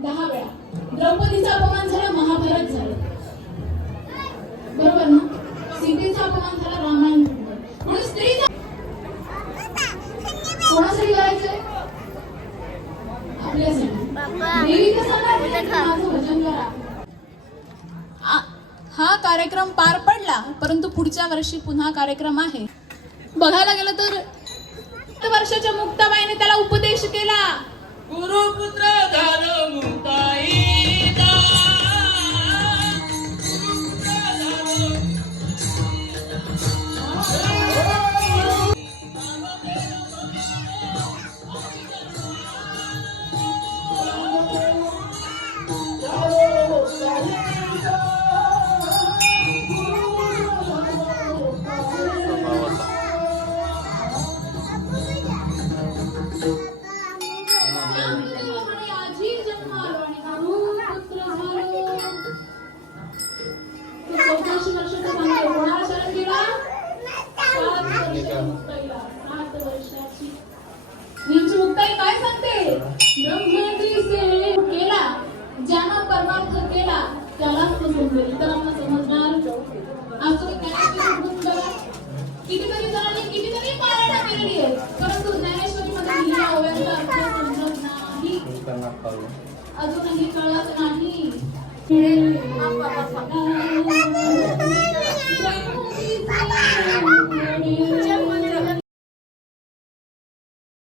10 वेळा द्रौपदीचा अपमान झाला, महाभारत झालं, बरोबर ना? सीतेचा अपमान झाला, रामायण घडलं. म्हणून स्त्रीचा कोणासाठी करायचंय? आपल्यासाठी. देवीचं सांगा माझं भजन करा. हा कार्यक्रम पार पडला, परंतु पुढच्या वर्षी पुन्हा कार्यक्रम आहे. बघायला गेलं तर वर्षाच्या मुक्ताबाईने त्याला उपदेश केला. गुरुपुत्र झालं मुक्ताईचा, मुक्ताई काय सांगते? ब्रह्मदिसे केला, ज्यानं परमार्थ केला त्यालाच तो समजेल, इतरांना समजणार. आज तुम्ही ज्ञानेश्वरी घेऊन बघा, कितीतरी जणांनी कितीतरी पारायण केलेली आहे, परंतु ज्ञानेश्वरी मध्ये लिहिलेल्या ओव्यांचा अर्थ समजत नाही, अजूनही कळत नाही.